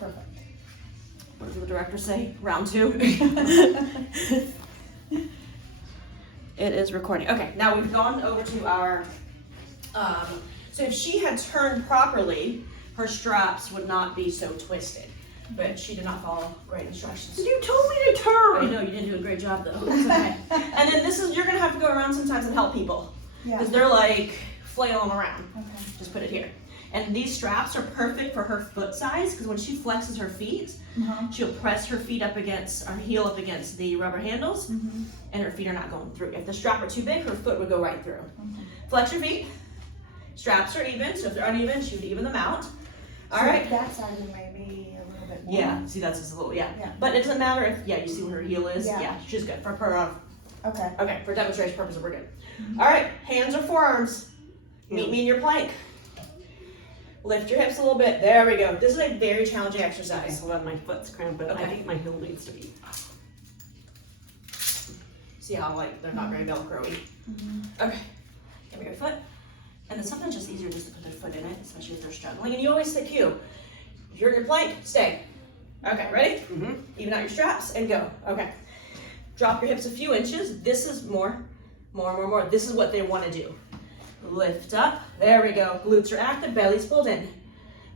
Perfect. What does the director say? Round 2. It is recording. Okay, now we've gone over to our, so if she had turned properly, her straps would not be so twisted. But she did not follow great instructions. You told me to turn. I know, you didn't do a great job though. It's okay. And then you're gonna have to go around sometimes and help people. Yeah. Because they're like flailing around. Okay. Just put it here. And these straps are perfect for her foot size because when she flexes her feet, she'll press her feet up against, her heel up against the rubber handles, and her feet are not going through. If the strap were too big, her foot would go right through. Flex your feet. Straps are even, so if they're uneven, she would even them out. All right. That side is maybe a little bit more. Yeah, see that's just a little, yeah. Yeah. But it doesn't matter if, you see where her heel is? Yeah. She's good. Okay. Okay, for demonstration purposes, we're good. All right, hands or forearms. Meet me in your plank. Lift your hips a little bit. There we go. This is a very challenging exercise. Hold on, my foot's cramping. Okay. I think my heel needs to be. See how they're not very Velcro-y. Okay, give me your foot. And then sometimes it's just easier just to put their foot in it, especially if they're struggling. And you always say cue. If you're in your plank, stay. Okay, ready? Even out your straps and go. Okay. Drop your hips a few inches. This is more. This is what they want to do. Lift up. There we go. Glutes are active, belly's pulled in.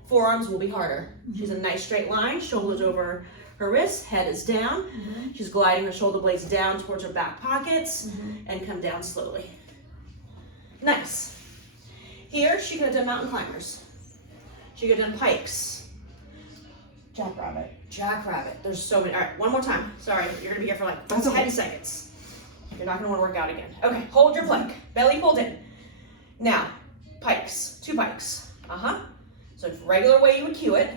Forearms will be harder. She's a nice straight line, shoulders over her wrists, head is down. She's gliding her shoulder blades down towards her back pockets and come down slowly. Nice. Here, she could have done mountain climbers. She could have done pikes. Jackrabbit. Jackrabbit. There's so many. All right, one more time. Sorry, you're gonna be here for like 10 seconds. You're not gonna wanna work out again. Okay, hold your plank. Belly pulled in. Now, pikes. 2 pikes. So it's regular way you would cue it.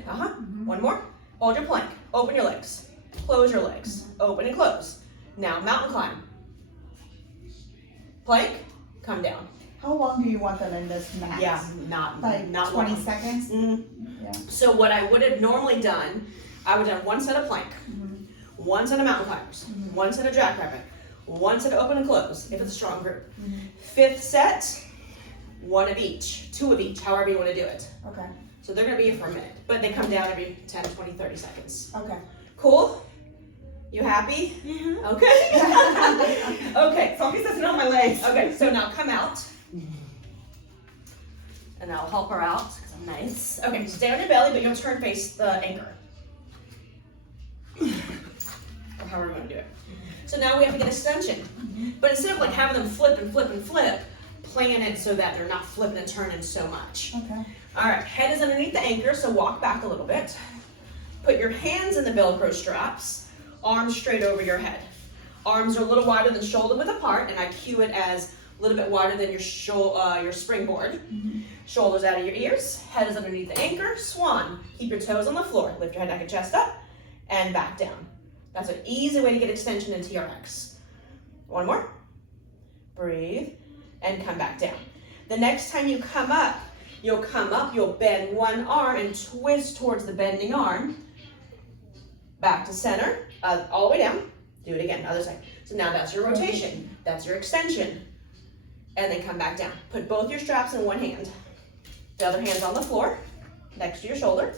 One more. Hold your plank. Open your legs. Close your legs. Open and close. Now, mountain climb. Plank. Come down. How long do you want them in this max? Yeah, not 20 long. seconds? Yeah. So what I would have normally done, I would have done 1 set of plank, 1 set of mountain climbers, 1 set of jackrabbit, 1 set of open and close, if it's a strong group. 5th set, 1 of each, 2 of each, however you want to do it. Okay. So they're going to be here for a minute, but they come down every 10, 20, 30 seconds. Okay. Cool? You happy? Okay. Okay. Focus doesn't on my legs. Okay, so now come out. And I'll help her out because I'm nice. Okay, stay on your belly, but you'll turn face the anchor. Or however you want to do it. So now we have to get extension. But instead of having them flip and flip and flip, plan it so that they're not flipping and turning so much. Okay. All right, head is underneath the anchor, so walk back a little bit. Put your hands in the Velcro straps, arms straight over your head. Arms are a little wider than shoulder width apart, and I cue it as a little bit wider than your springboard. Shoulders out of your ears, head is underneath the anchor, swan. Keep your toes on the floor. Lift your head, neck, and chest up, and back down. That's an easy way to get extension in TRX. One more. Breathe, and come back down. The next time you come up, you'll bend one arm and twist towards the bending arm. Back to center, all the way down. Do it again, other side. So now that's your rotation. That's your extension. And then come back down. Put both your straps in one hand. The other hand's on the floor, next to your shoulder,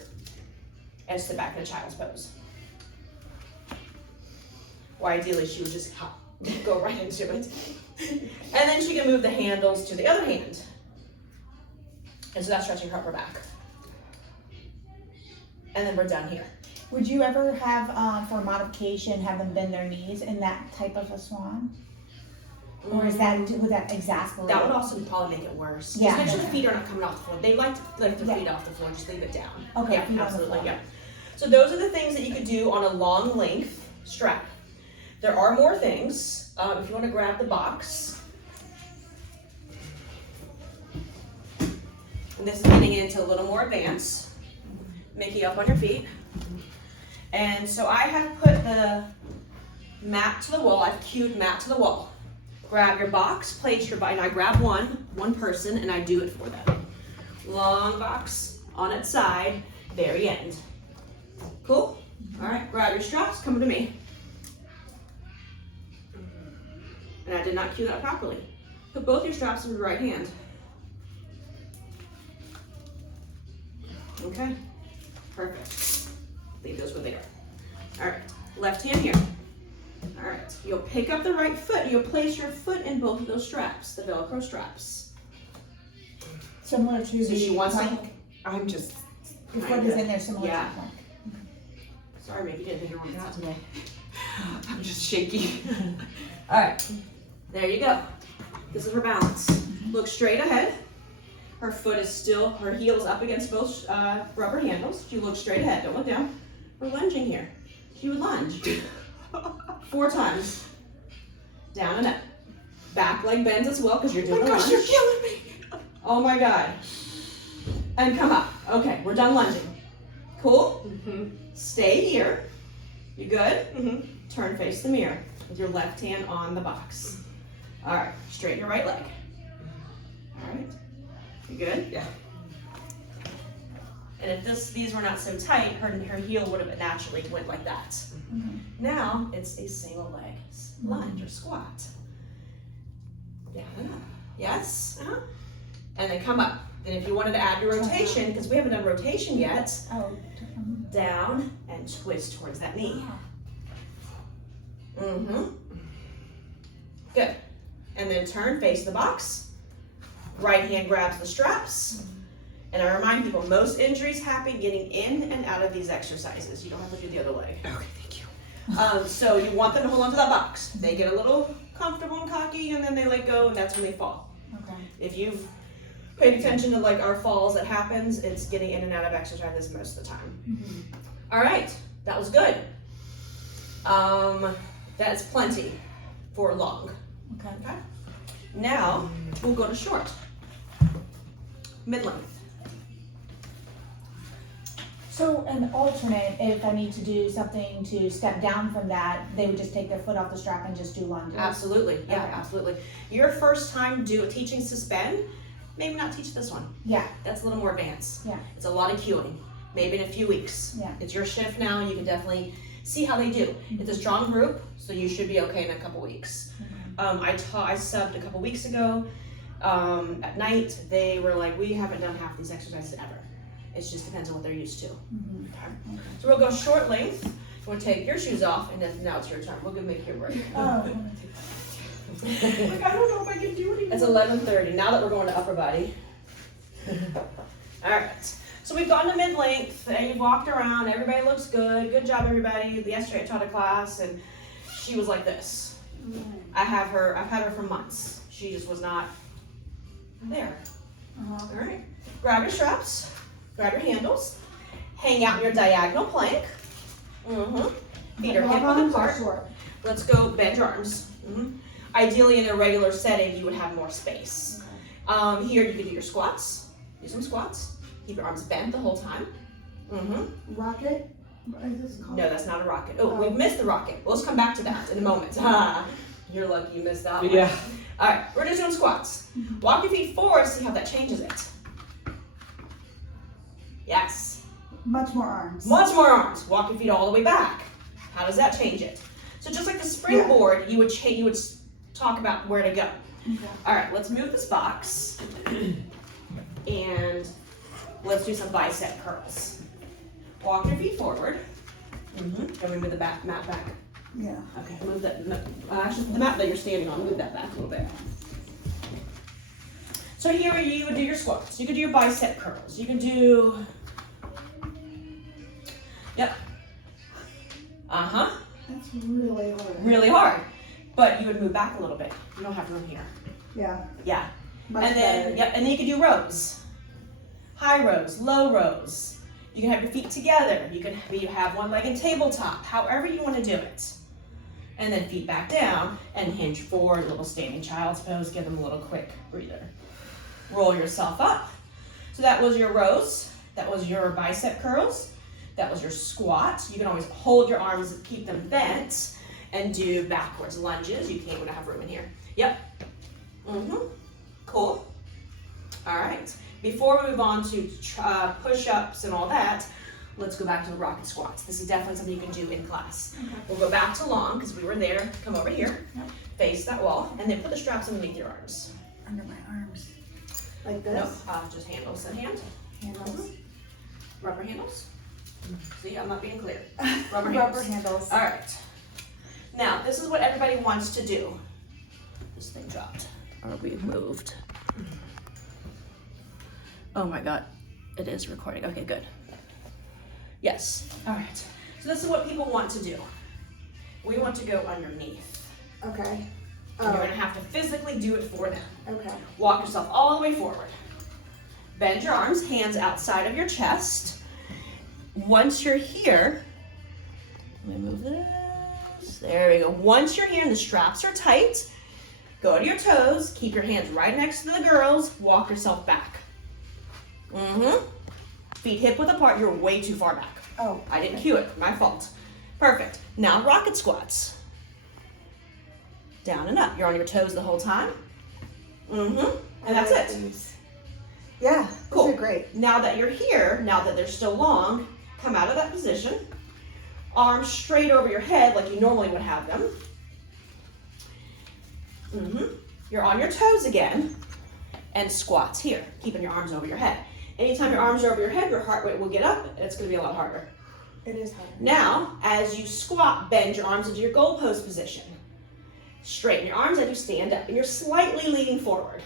and sit back in a child's pose. Or ideally, she would just go right into it. And then she can move the handles to the other hand. And so that's stretching her upper back. And then we're done here. Would you ever have, for modification, have them bend their knees in that type of a swan? Or would that exasperate? That would also probably make it worse. Yeah. Just make sure the feet are not coming off the floor. They like their feet off the floor. Just leave it down. Okay. Yeah, feet absolutely. on the floor. Yeah. So those are the things that you could do on a long length strap. There are more things. If you want to grab the box. And this is getting into a little more advanced. Mickey, up on your feet. And so I have put the mat to the wall. I've cued mat to the wall. Grab your box, place your body, and I grab one person, and I do it for them. Long box on its side, very end. Cool? All right, grab your straps, come to me. And I did not cue that properly. Put both your straps in your right hand. Okay, perfect. Leave those where they are. All right, left hand here. All right, you'll pick up the right foot. You'll place your foot in both of those straps, the Velcro straps. Similar to So she wants to. plank. I'm just. Your foot is in there similar Yeah. to the plank. Sorry, maybe you didn't think you were working out today. I'm just shaky. All right, there you go. This is her balance. Look straight ahead. Her foot is still, her heel is up against both rubber handles. She looks straight ahead, don't look down. We're lunging here. She would lunge. 4 times. Down and up. Back leg bends as well because you're doing Oh my a gosh, lunge. you're killing me. Oh my God. And come up. Okay, we're done lunging. Cool? Stay here. You good? Turn face the mirror with your left hand on the box. All right, straighten your right leg. All right, you good? Yeah. And if these were not so tight, her heel would have naturally went like that. Now it's a single leg lunge or squat. Down and up. Yes. And then come up. Then if you wanted to add your rotation, because we haven't done rotation yet, Oh. down and twist towards that knee. Good. And then turn, face the box. Right hand grabs the straps. And I remind people, most injuries happen getting in and out of these exercises. You don't have to do the other leg. Okay, thank you. So you want them to hold on to that box. They get a little comfortable and cocky, and then they let go, and that's when they fall. Okay. If you've paid attention to like our falls that happens, it's getting in and out of exercises most of the time. All right, that was good. That's plenty for long. Okay. Now we'll go to short, mid-length. So an alternate, if I need to do something to step down from that, they would just take their foot off the strap and just do lunges? Absolutely, yeah, Okay. absolutely. Your first time teaching suspend, maybe not teach this one. Yeah. That's a little more advanced. Yeah. It's a lot of cueing, maybe in a few weeks. Yeah. It's your shift now, you can definitely see how they do. It's a strong group, so you should be okay in a couple weeks. I subbed a couple weeks ago. At night, they were like, we haven't done half these exercises ever. It just depends on what they're used to. Okay. So we'll go short length. We'll take your shoes off, and then now it's your turn. We'll make you a break. Oh. Like, I don't know if I can do anymore. It's 11:30. Now that we're going to upper body. All right. So we've gone to mid-length, and you've walked around. Everybody looks good. Good job, everybody. Yesterday I taught a class, and she was like this. I've had her for months. She just was not there. All right. Grab your straps. Grab your handles. Hang out in your diagonal plank. Feet are hip width apart. Let's go bend your arms. Ideally, in a regular setting, you would have more space. Here, you could do your squats. Do some squats. Keep your arms bent the whole time. Rocket? What is this called? No, that's not a rocket. Oh, we missed the rocket. Well, let's come back to that in a moment. You're lucky you missed that one. Yeah. All right, we're just doing squats. Walk your feet forward, see how that changes it. Yes. Much more arms. Much more arms. Walk your feet all the way back. How does that change it? So just like the springboard, you would talk about where to go. All right, let's move this box. And let's do some bicep curls. Walk your feet forward. Can we move the mat back? Yeah. Okay, move that. Actually, the mat that you're standing on, move that back a little bit. So here you would do your squats. You could do your bicep curls. You could do. Yep. That's really hard. Really hard. But you would move back a little bit. You don't have room here. Yeah. Yeah. Much And then better. and then you could do rows. High rows, low rows. You can have your feet together. You can have one leg in tabletop, however you want to do it. And then feet back down and hinge forward, a little standing child's pose. Give them a little quick breather. Roll yourself up. So that was your rows. That was your bicep curls. That was your squat. You can always hold your arms, keep them bent, and do backwards lunges. You can't even have room in here. Yep. Cool. All right. Before we move on to push-ups and all that, let's go back to the rocket squats. This is definitely something you can do in class. We'll go back to long because we were there. Come over here, face that wall, and then put the straps underneath your arms. Under my arms. Like No, this? just handles and hand. Handles. Rubber handles. See, I'm not being clear. Rubber Rubber handles. handles. All right. Now, this is what everybody wants to do. This thing dropped, or we moved. Oh my God, it is recording. Okay, good. Yes. All right. So this is what people want to do. We want to go underneath. Okay. And you're gonna have to physically do it for them. Okay. Walk yourself all the way forward. Bend your arms, hands outside of your chest. Once you're here, let me move this. There we go. Once you're here and the straps are tight, go to your toes, keep your hands right next to the girls, walk yourself back. Feet hip width apart, you're way too far back. Oh. I didn't cue it, my fault. Perfect. Now rocket squats. Down and up. You're on your toes the whole time. And that's it. Yeah, Cool. these are great. Now that you're here, now that they're still long, come out of that position. Arms straight over your head like you normally would have them. You're on your toes again. And squats here, keeping your arms over your head. Anytime your arms are over your head, your heart rate will get up, and it's gonna be a lot harder. It is hard. Now, as you squat, bend your arms into your goalpost position. Straighten your arms as you stand up, and you're slightly leaning forward.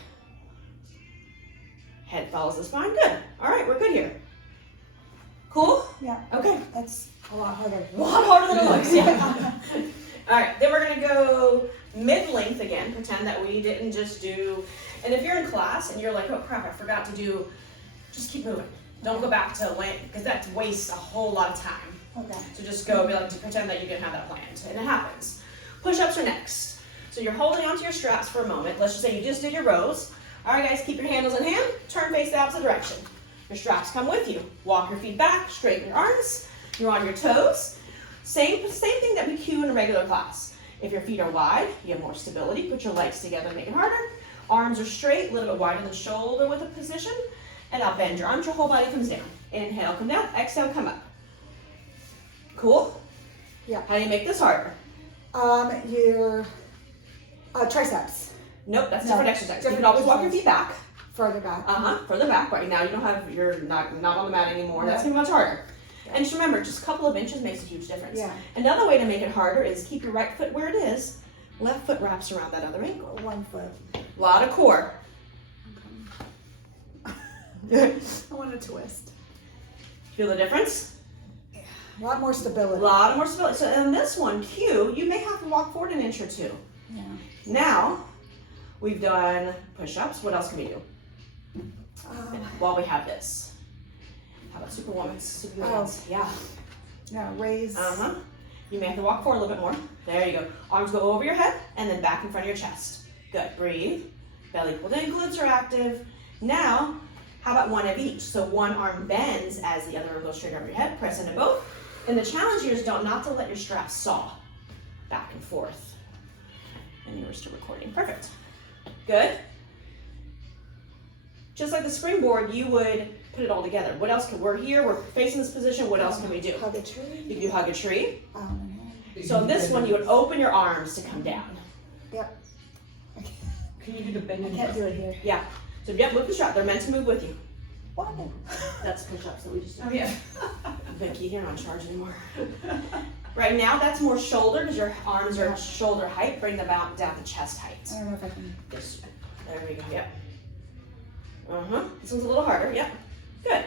Head follows the spine, good. All right, we're good here. Cool? Yeah. Okay. That's a lot harder. A lot harder than it looks, yeah. All right, then we're gonna go mid-length again. Pretend that we didn't just do, and if you're in class and you're like, oh crap, I forgot to do, just keep moving. Don't go back to land, because that wastes a whole lot of time. Okay. So just go, be like, to pretend that you didn't have that planned, and it happens. Push-ups are next. So you're holding onto your straps for a moment. Let's just say you just did your rows. All right, guys, keep your handles in hand. Turn face the opposite direction. Your straps come with you. Walk your feet back, straighten your arms. You're on your toes. Same thing that we cue in a regular class. If your feet are wide, you have more stability. Put your legs together, make it harder. Arms are straight, a little bit wider than shoulder width of position. And now bend your arms, your whole body comes down. Inhale, come down. Exhale, come up. Cool? Yeah. How do you make this harder? Your triceps. Nope, that's a No, different exercise. You different can always walk your exercise. feet back. Further back. Further back. Right now, you're not on the mat anymore. That's Yeah. gonna be much harder. And just remember, just a couple of inches makes a huge difference. Yeah. Another way to make it harder is keep your right foot where it is. Left foot wraps around that other ankle. 1 foot. A lot of core. I want to twist. Feel the difference? A lot more A stability. lot of more stability. So in this one, Q, you may have to walk forward an inch or two. Yeah. Now, we've done push-ups. What else can we do while we have this? How about Superwoman's? Yeah. Yeah, raise. You may have to walk forward a little bit more. There you go. Arms go over your head and then back in front of your chest. Good. Breathe. Belly pulled in, glutes are active. Now, how about one of each? So one arm bends as the other arm goes straight over your head. Press into both. And the challenge here is not to let your straps saw back and forth. And you were still recording. Perfect. Good. Just like the springboard, you would put it all together. What else we're here, we're facing this position, what else can we do? Hug a tree. You can do hug a tree. No. So in this one, you would open your arms to come down. Yep. Can you do the bend I and can't do it here. Yeah. So yeah, move the strap. They're meant to move with you. What? That's push-ups that we just did. Oh yeah. Vicky, you're not on charge anymore. Right now, that's more shoulder because your arms are shoulder height. Bring them out down to chest height. I don't know if I can. Yes. There we go. Yep. This one's a little harder. Yep. Good.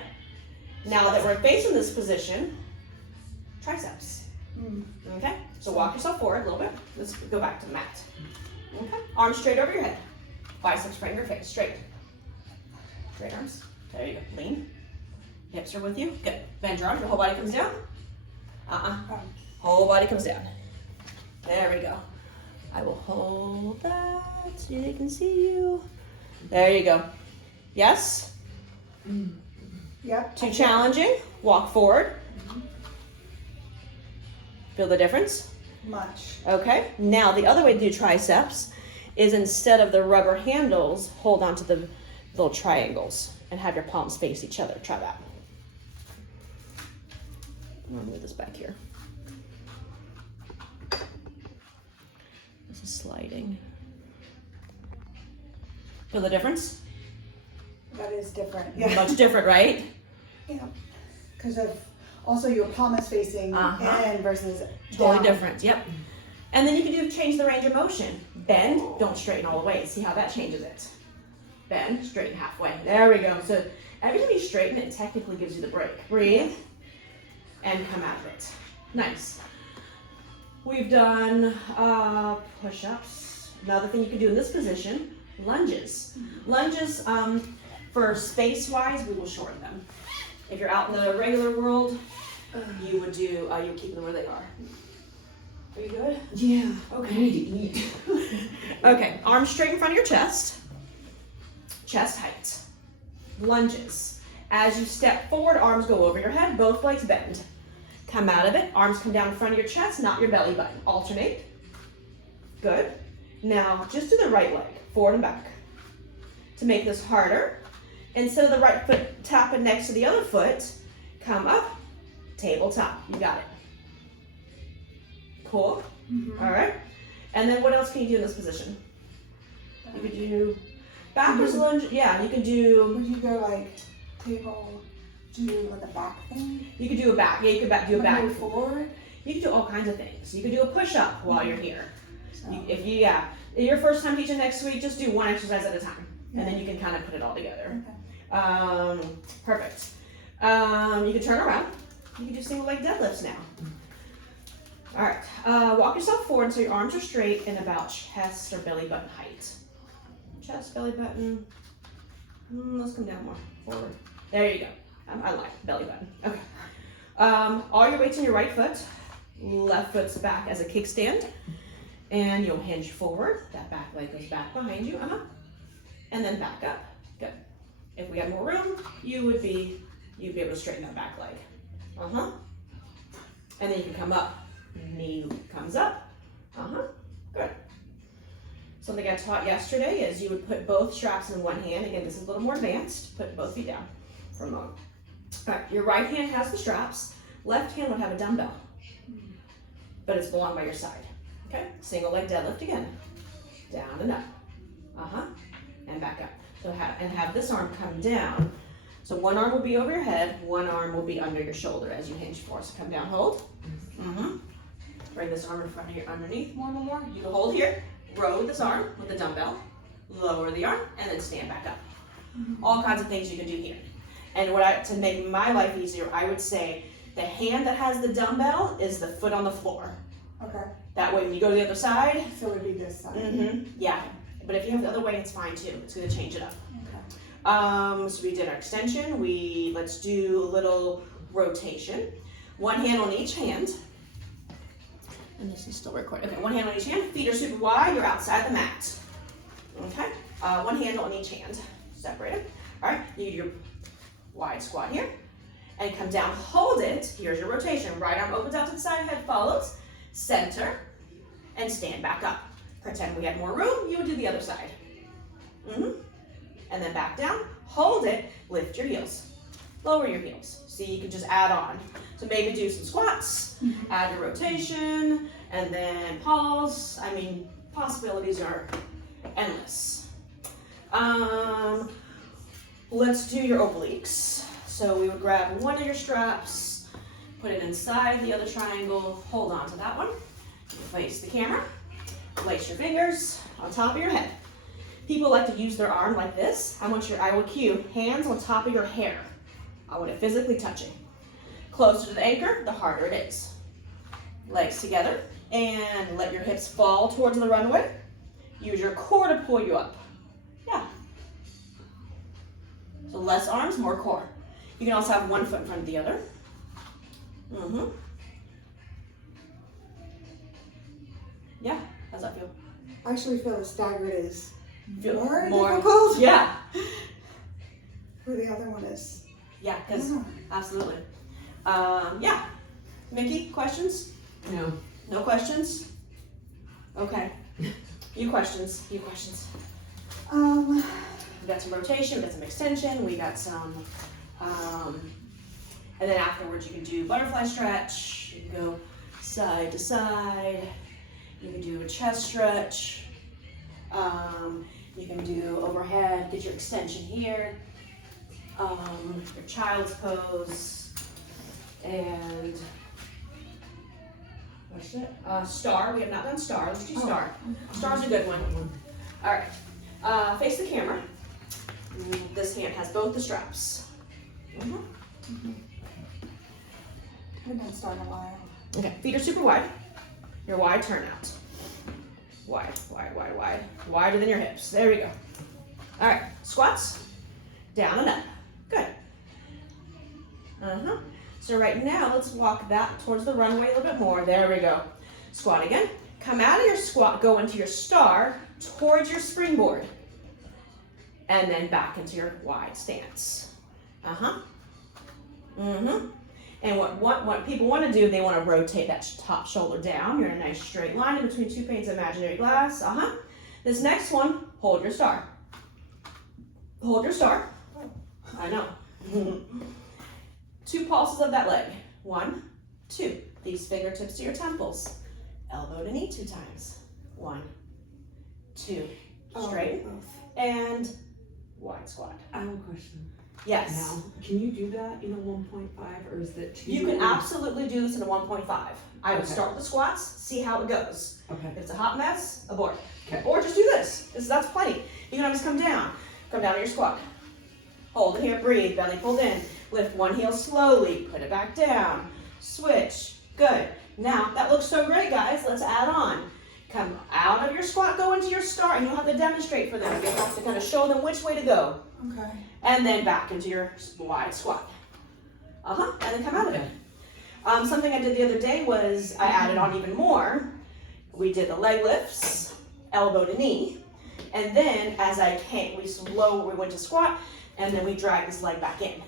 Now that we're facing this position, triceps. Okay. So walk yourself forward a little bit. Let's go back to the mat. Okay. Arms straight over your head. Biceps right in your face. Straight. Straight arms. There you go. Lean. Hips are with you. Good. Bend your arms. Your whole body comes down. Whole body comes down. There we go. I will hold that so they can see you. There you go. Yes? Yep. Too challenging? Walk forward. Feel the difference? Much. Okay. Now the other way to do triceps is instead of the rubber handles, hold onto the little triangles and have your palms face each other. Try that. I'm gonna move this back here. This is sliding. Feel the difference? That is different. Much different, right? Yeah. Because of Also, your palm is facing in versus Totally down. different, yep. And then you can change the range of motion. Bend, don't straighten all the way. See how that changes it. Bend, straighten halfway. There we go. So every time you straighten, it technically gives you the break. Breathe, and come out of it. Nice. We've done push-ups. Another thing you can do in this position, lunges. Lunges, for space-wise, we will shorten them. If you're out in the regular world, you would do, you keep them where they are. Are you good? Yeah. Okay. I need to eat. Okay, arms straight in front of your chest. Chest height. Lunges. As you step forward, arms go over your head, both legs bend. Come out of it, arms come down in front of your chest, not your belly button. Alternate. Good. Now, just do the right leg, forward and back. To make this harder, instead of the right foot tapping next to the other foot, come up, tabletop. You got it. Cool. All right. And then what else can you do in this position? You could do backwards lunge. Yeah, you can do. Would you go like table, do like a back thing? You could do a back. Yeah, you could do a back. Move forward. You can do all kinds of things. You could do a push-up while you're here. So, If your first time teaching next week, just do one exercise at a time, and then you can kind of put it all together. okay. Perfect. You can turn around. You can do single leg deadlifts now. All right. Walk yourself forward so your arms are straight and about chest or belly button height. Chest, belly button. Let's come down more. Forward. There you go. I like belly button. Okay. All your weight's on your right foot. Left foot's back as a kickstand. And you'll hinge forward. That back leg goes back behind you. And then back up. Good. If we had more room, you'd be able to straighten that back leg. And then you can come up. Knee comes up. Good. Something I taught yesterday is you would put both straps in one hand. Again, this is a little more advanced. Put both feet down for a moment. All right, your right hand has the straps. Left hand would have a dumbbell, but it's belong by your side. Okay, single leg deadlift again. Down and up. And back up. So have this arm come down. So one arm will be over your head, one arm will be under your shoulder as you hinge forward. So come down, hold. Bring this arm in front of your underneath more. You can hold here, row this arm with the dumbbell, lower the arm, and then stand back up. All kinds of things you can do here. And to make my life easier, I would say the hand that has the dumbbell is the foot on the floor. Okay. That way when you go to the other side, So it would be this side. yeah. But if you have the other way, it's fine too. It's gonna change it up. Okay. So we did our extension. Let's do a little rotation. One hand on each hand. And this is still recording. Okay, one hand on each hand. Feet are super wide. You're outside the mat. Okay. One hand on each hand. Separated. All right. You do your wide squat here. And come down. Hold it. Here's your rotation. Right arm opens out to the side. Head follows. Center. And stand back up. Pretend we had more room. You would do the other side. And then back down. Hold it. Lift your heels. Lower your heels. See, you can just add on. So maybe do some squats, add your rotation, and then pause. I mean, possibilities are endless. Let's do your obliques. So we would grab one of your straps, put it inside the other triangle, hold on to that one, face the camera, place your fingers on top of your head. People like to use their arm like this. I will cue hands on top of your hair. I want it physically touching. Closer to the anchor, the harder it is. Legs together, and let your hips fall towards the runway. Use your core to pull you up. Yeah. So less arms, more core. You can also have one foot in front of the other. Yeah, how's that feel? I actually feel the staggered is Feel more more difficult. Yeah. Where the other one is. Yeah, because absolutely. Yeah. Mickey, questions? No. No questions? Okay. You questions. We We got some rotation, we got some extension, we got some, and then afterwards you can do butterfly stretch, you can go side to side, you can do a chest stretch, you can do overhead, get your extension here, your child's pose, And what's it? Star. We have not done star. Let's do star. Star's a good one. All right. Face the camera. This hand has both the straps. Haven't done star in a while. Okay. Feet are super wide. Your wide turnout. Wide, wide, wide, wide. Wider than your hips. There we go. All right. Squats. Down and up. Good. So right now, let's walk that towards the runway a little bit more. There we go. Squat again. Come out of your squat, go into your star, towards your springboard. And then back into your wide stance. And what people want to do, they want to rotate that top shoulder down. You're in a nice straight line in between two panes of imaginary glass. This next one, hold your star. Hold your star. I know. 2 pulses of that leg. 1, 2. These fingertips to your temples. Elbow to knee 2 times. 1, 2. Straight. And wide squat. I have a question. Yes. Now, can you do that in a 1.5 or is that too? You can absolutely do this in a 1.5. I would Okay. start with the squats, see how it goes. Okay. If it's a hot mess, abort. Okay. Or just do this. That's plenty. You can always come down. Come down to your squat. Hold it here, breathe, belly pulled in. Lift one heel slowly, put it back down. Switch. Good. Now, that looks so great, guys. Let's add on. Come out of your squat, go into your star, and you don't have to demonstrate for them. You have to kind of show them which way to go. Okay. And then back into your wide squat. And then come out of it. Something I did the other day was I added on even more. We did the leg lifts, elbow to knee, and then as I came, we went to squat, and then we dragged this leg back in.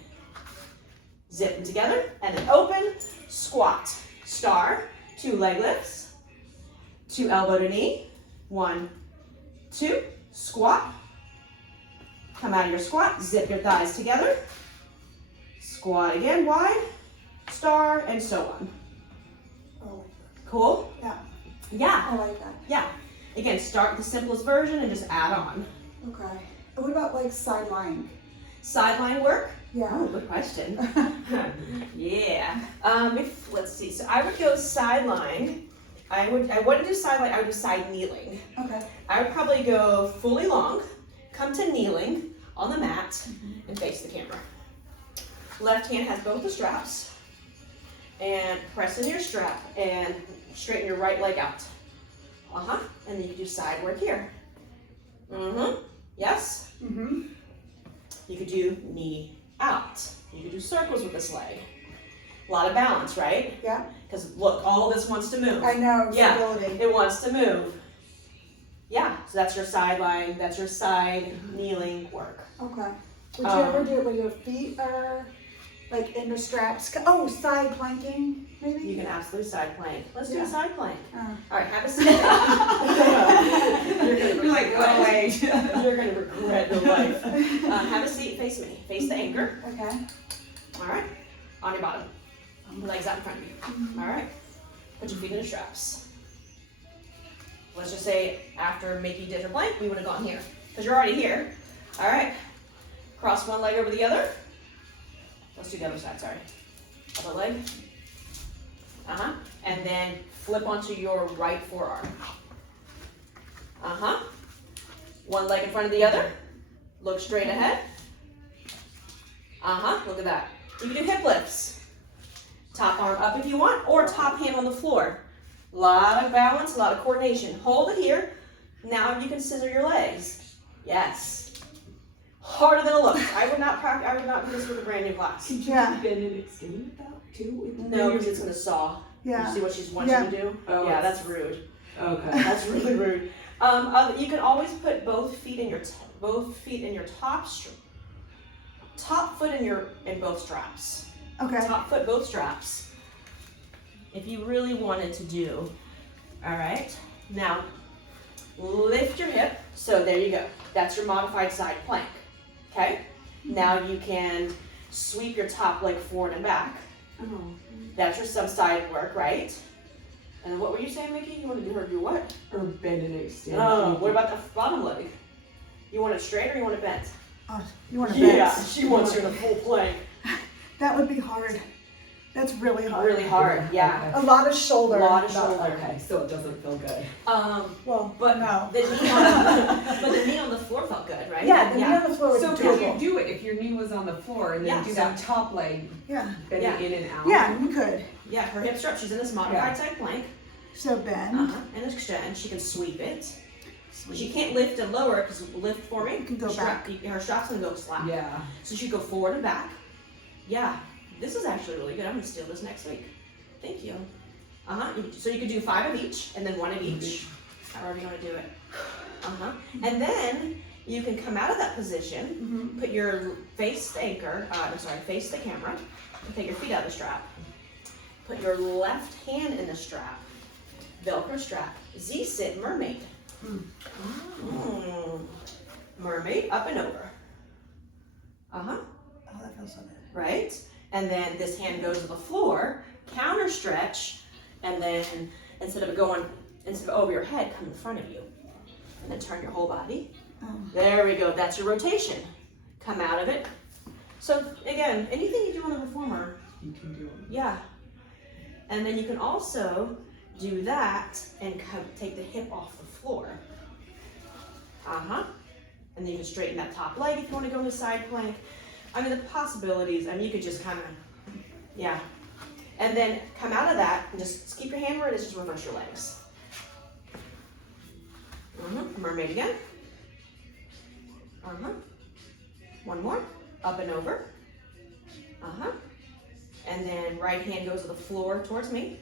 Zip them together, and then open, squat, star, 2 leg lifts, 2 elbow to knee, 1, 2, squat. Come out of your squat, zip your thighs together, squat again, wide, star, and so on. Oh, Cool? yeah. Yeah, I like that. yeah. Again, start with the simplest version and just add on. Okay. And what about like sideline? Sideline work? Yeah. Oh, good question. Yeah. Let's see. So I would go sideline. I wouldn't do sideline. I would do side kneeling. Okay. I would probably go fully long, come to kneeling on the mat, and face the camera. Left hand has both the straps, and press in your strap and straighten your right leg out. And then you do side work here. Yes. You could do knee out. You could do circles with this leg. A lot of balance, right? Yeah. Because look, all of this wants to move. I know. Yeah. Stability. It wants to move. Yeah, so that's your sideline, that's your side kneeling work. Okay. Would you ever do it when your feet are like in the straps? Oh, side planking, maybe? You can absolutely side plank. Let's do Yeah. a side plank. Oh. All right, have a seat. You're like, go away. You're going to regret your life. Have a seat, face me. Face the anchor. Okay. All right, on your bottom. Legs out in front of you. All right, put your feet in the straps. Let's just say after Mickey did her plank, we would have gone here. Because you're already here. All right, cross one leg over the other. Let's do the other side, sorry. Other leg. And then flip onto your right forearm. One leg in front of the other. Look straight ahead. Look at that. You can do hip lifts. Top arm up if you want, or top hand on the floor. A lot of balance, a lot of coordination. Hold it here. Now you can scissor your legs. Yes. Harder than it looks. I would not do this with a brand new class. Yeah. Bend and extend it out too? No, because it's gonna saw. Yeah. You see what she's wanting you to do? Oh, Yeah, it's- that's rude. Okay. That's really rude. You can always put both feet in your top foot in both straps. Okay. Top foot, both straps. If you really wanted to do, all right. Now, lift your hip. So there you go. That's your modified side plank. Okay. Now you can sweep your top leg forward and back. Oh. That's your some side work, right? And what were you saying, Mickey? You want to do her do what? Or bend and extend. Oh, what about the bottom leg? You want it straight or you want it bent? Oh, you want to Yeah, bend? she wants you in a full plank. That would be hard. That's really hard. Really hard, yeah. A lot of shoulder. A lot of shoulder. Okay, so it doesn't feel good. Well, But no. the knee on but the knee on the floor felt good, right? Yeah, the knee on the floor was So could doable. you do it if your knee was on the floor and then Yeah. do that top leg Yeah. bending Yeah. in and out? Yeah, you could. Yeah, her hips are up. She's in this modified side plank. So bend. And extend. She can sweep it. Sweep. She can't lift and lower because lift for me. You can go Strap- back. Her strap's gonna go slap. Yeah. So she go forward and back. Yeah, this is actually really good. I'm gonna steal this next week. Thank you. So you could do 5 of each and then 1 of each, however you want to do it. And then you can come out of that position, put your face the anchor. Face the camera. And take your feet out of the strap. Put your left hand in the strap. Velcro strap. Z-sit mermaid. Mermaid up and over. Oh, that feels so good. Right? And then this hand goes to the floor, counter stretch, and then instead of over your head, come in front of you. And then turn your whole body. There we go, that's your rotation. Come out of it. So again, anything you do on the reformer, You can do it. yeah. And then you can also do that and take the hip off the floor. And then you can straighten that top leg if you want to go into side plank. I mean, the possibilities, I mean, you could just kind of, yeah. And then come out of that and just keep your hand where it is, just reverse your legs. Mermaid again. One more, up and over. And then right hand goes to the floor towards me.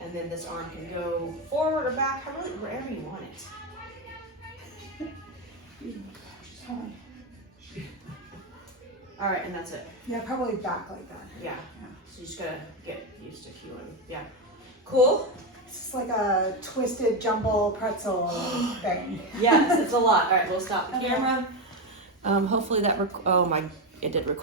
And then this arm can go forward or back, wherever you want it. All right, and that's it. Yeah, probably back like that. Yeah. So you just gotta get used to cueing. Yeah. Cool? It's like a twisted jumble pretzel thing. Yes, it's a lot. All right, we'll stop the camera. Hopefully that, it did record.